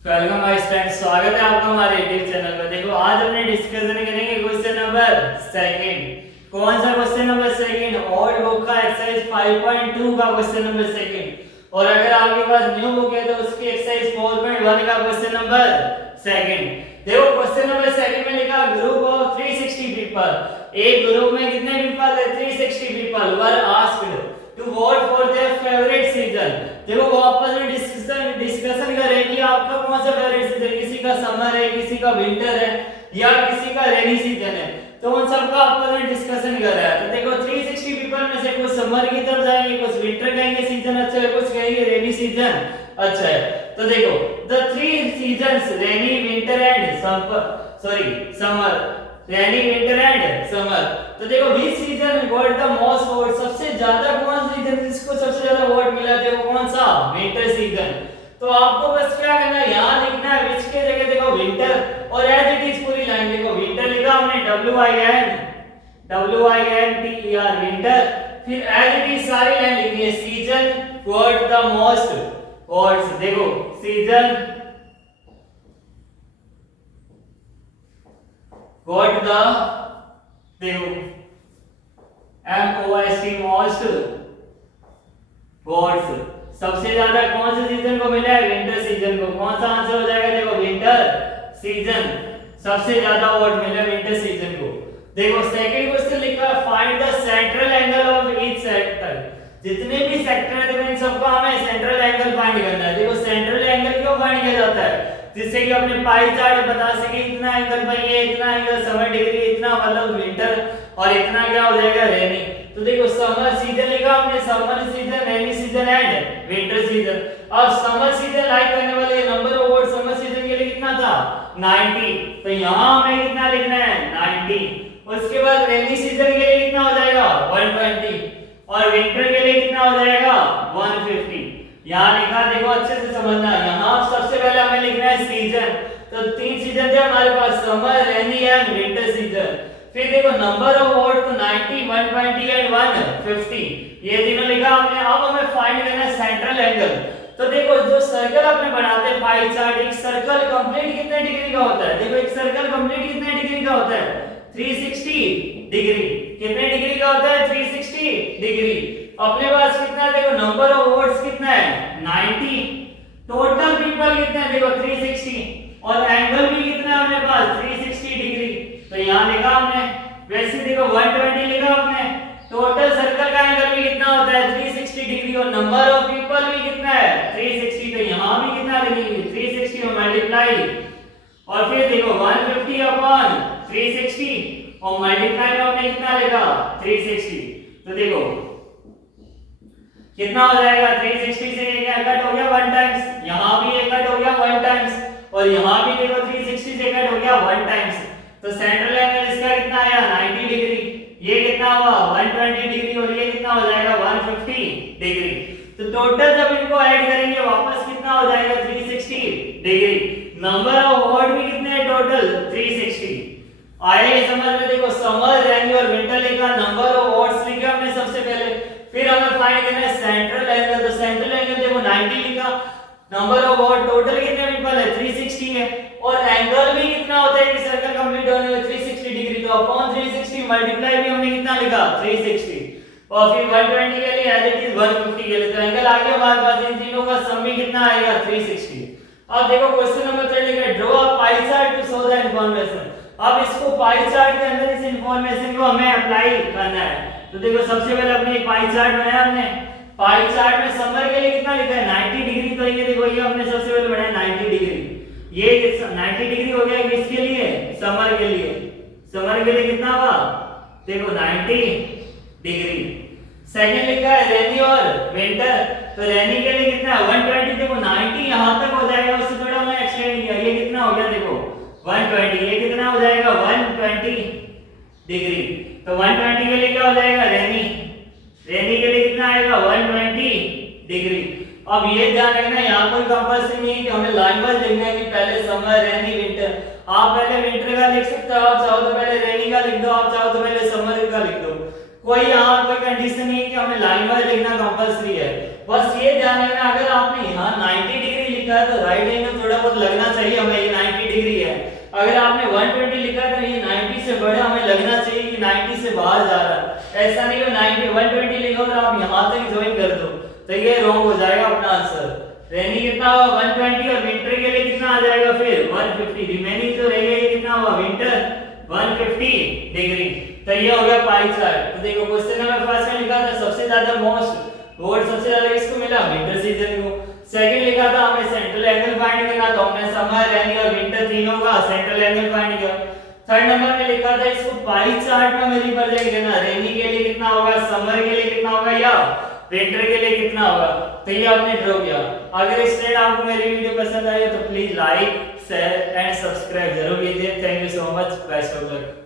Welcome my friends, स्वागत है आपका हमारे यूट्यूब चैनल पर। देखो आज अपने डिस्कशन करेंगे क्वेश्चन नंबर सेकंड। कौन सा question number second? Old book का एक्सरसाइज 5.2 का क्वेश्चन नंबर सेकंड। और अगर आपके पास न्यू बुक है तो उसकी एक्सरसाइज 4.1 का क्वेश्चन नंबर सेकंड। देखो क्वेश्चन नंबर सेकंड में लिखा ग्रुप ऑफ 360 पीपल। एक ग्रुप में कितने पीपल है? 360 people were asked to vote for their favourite season. देखो वो आपस में डिस्कशन कर रहे हैं कि आपका कौन सा फेवरेट सीजन, किसी का समर है, किसी का विंटर है या किसी का रेनी सीजन है, तो उन सब का आपस में डिस्कशन कर रहा है। तो देखो 360 पीपल में से कुछ समर की तरफ जाएंगे, कुछ विंटर कहेंगे सीजन अच्छा है, कुछ कहेंगे रेनी सीजन अच्छा है। तो देखो the three seasons rainy winter and summer, rainy winter and summer. तो देखो विच season got the most vote, सबसे ज्यादा कौन सा सीजन जिसको सबसे ज्यादा वोट मिला है वो कौन सा? Winter season. तो आपको बस क्या करना है, यहां लिखना है विच के जगह देखो विंटर और एज इट इज पूरी लाइन देखो विंटर लिखा हमने W I N T E R winter, फिर एज इट इज सारी लाइन लिखनी है season got the most votes. देखो सीजन गॉट द, देखो MOST मोस्ट वोट्स, सबसे ज्यादा कौन से सीजन को मिला है? विंटर सीजन को। कौन सा आंसर हो जाएगा? देखो विंटर सीजन, सबसे ज्यादा वोट मिले विंटर सीजन को। देखो सेकंड क्वेश्चन लिखा है find the central angle of each sector. जितने भी सेक्टर है देखो इन सबका हमें सेंट्रल एंगल फाइंड करना है। देखो सेंट्रल एंगल क्यों फाइंड किया जाता है? जिससे कि अपने पाई चार्ट बता सके इतना एंगल भाई ये इतना एंगल 70 डिग्री, इतना मतलब विंटर और इतना क्या हो जाएगा रेनी। तो देखो समर सीजन लिखा हमने, summer season, rainy season and winter season. अब समर सीजन लाइक करने वाले number of vote summer season के लिए कितना था? 90। तो यहां हमें कितना लिखना है? 90। उसके बाद रेनी सीजन के लिए कितना हो जाएगा? 120 और विंटर के लिए कितना हो जाएगा? 150। यहां लिखा देखो अच्छे से समझना, यहां सबसे पहले हमें लिखना है सीजन। तो तीन सीजन थे हमारे पास, summer, rainy and winter season. फिर देखो नंबर ऑफ वोट तो 90, 120 एंड 150, ये तीनों लिखा हमने। अब हमें फाइंड करना है सेंट्रल एंगल। तो देखो जो सर्कल अपने बनाते हैं पाई चार्ट, एक सर्कल कंप्लीट कितने डिग्री का होता है? देखो एक सर्कल कंप्लीट कितने डिग्री का होता है? 360 डिग्री। कितने डिग्री का होता है? 360 डिग्री। अपने पास कितना है? देखो नंबर ऑफ वोट्स कितना है? 90। टोटल पीपल कितने हैं? देखो 360 और एंगल भी कितना है अपने पास? 360 डिग्री। तो यहां लिखा हमने, वैसे देखो 120 लिखा हमने। टोटल सर्कल का एंगल भी कितना होता है? 360 डिग्री और नंबर ऑफ पीपल भी कितना है? 360। तो यहां भी कितना लिखेंगे? 360 और मल्टीप्लाई, और फिर देखो 150 अपॉन 360 और मल्टीप्लाई में हमने कितना लिखा? 360। तो देखो कितना हो जाएगा? 360 से ये क्या कट हो गया 1 टाइम्स, यहां भी ये कट हो गया 1 टाइम्स और यहां भी देखो 360 से कट हो गया 1 टाइम्स। तो सेंट्रल एंगल इसका कितना आया? 90 डिग्री। ये कितना हुआ? 120 डिग्री और ये कितना हो जाएगा? 150 डिग्री। तो टोटल जब इनको ऐड करेंगे वापस कितना हो जाएगा? 360 डिग्री। नंबर ऑफ वोट भी कितने हैं टोटल? 360। आए समझ में? देखो समर, रेनी और विंटर लिखा, नंबर ऑफ वोट्स लिखा हमने सबसे पहले, फिर हमें फाइंड करना है सेंट्रल एंगल। तो सेंट्रल एंगल देखो 90 लिखा, नंबर ऑफ वोट टोटल कितने पीपल है? 360 है और एंगल भी कितना होता है कि सर्कल कंप्लीट होने में 360 डिग्री। तो अपॉन 360 मल्टीप्लाई भी हमने कितना लिखा? 360 और फिर 120 के लिए एज इट इज 150 के लिए। तो एंगल आ गया हमारे पास, इन तीनों का सम भी कितना आएगा? 360। अब देखो क्वेश्चन नंबर 3 लिखा है draw a pie chart to show the information. अब इसको पाई चार्ट के अंदर इस इंफॉर्मेशन को हमें अप्लाई करना है। तो देखो सबसे पहले अपने एक पाई चार्ट बनाया हमने। पाई चार्ट में समर के लिए कितना लिखा है? 90 डिग्री। तो ये देखो ये हमने सबसे पहले बनाया 90 डिग्री। ये 90 डिग्री हो गया किसके लिए? समर के लिए। समर के लिए कितना हुआ? देखो 90 डिग्री। सेकंड लिखा है रेनी और विंटर। तो रेनी के लिए कितना है? 120। देखो 90 यहां तक हो जाएगा, उससे थोड़ा हमने एक्सटेंड किया, ये कितना हो गया? देखो 120। ये कितना हो जाएगा? 120 डिग्री। तो 120 के लिए क्या हो जाएगा? रेनी। रेनी के लिए कितना आएगा? 120 डिग्री। अब ये ध्यान रखना यहाँ कोई कंपल्सरी नहीं है कि हमें लाइन वाइज लिखना है कि पहले समर, रेनी, विंटर। आप पहले विंटर का लिख सकते हो, आप चाहो तो पहले रेनी का लिख दो, आप चाहो तो पहले समर का लिख दो। कोई यहाँ कोई कंडीशन नहीं है कि हमें लाइन वाइज लिखना कंपल्सरी है। बस ये ध्यान रखना अगर आपने यहाँ 90 डिग्री लिखा है तो राइट एंगल थोड़ा बहुत लगना चाहिए हमें, ये 90 डिग्री है। अगर आपने 120 लिखा है तो ये 90 से बड़ा हमें लगना चाहिए कि 90 से बाहर जा रहा है। ऐसा नहीं कि 90 120 लिखो और आप यहां तक ज्वाइन कर दो, तो ये रॉन्ग हो जाएगा अपना आंसर। रेनी कितना हुआ 120 और विंटर के लिए कितना आ जाएगा फिर 150। रिमेनिंग जो रहेगा ये कितना हुआ विंटर 150 डिग्री। तो ये हो गया पाई चार्ट। तो देखो क्वेश्चन नंबर फर्स्ट में लिखा था सबसे ज्यादा मोस्ट वोट सबसे ज्यादा किसको मिला, विंटर सीजन को। सेकंड लिखा था हमने सेंट्रल एंगल फाइंड करना, तो हमने समर रेनी और विंटर तीनों का सेंट्रल एंगल फाइंड किया। थर्ड नंबर में लिखा था इसको पाई चार्ट में मेरी पर जाके देना, रेनी के लिए कितना होगा, समर के लिए कितना होगा या विंटर के लिए कितना होगा। तो ये आपने ड्रॉ किया। अगर स्टूडेंट आपको मेरी वीडियो पसंद आई तो please like share and subscribe जरूर कीजिए। Thank you so much, best of luck.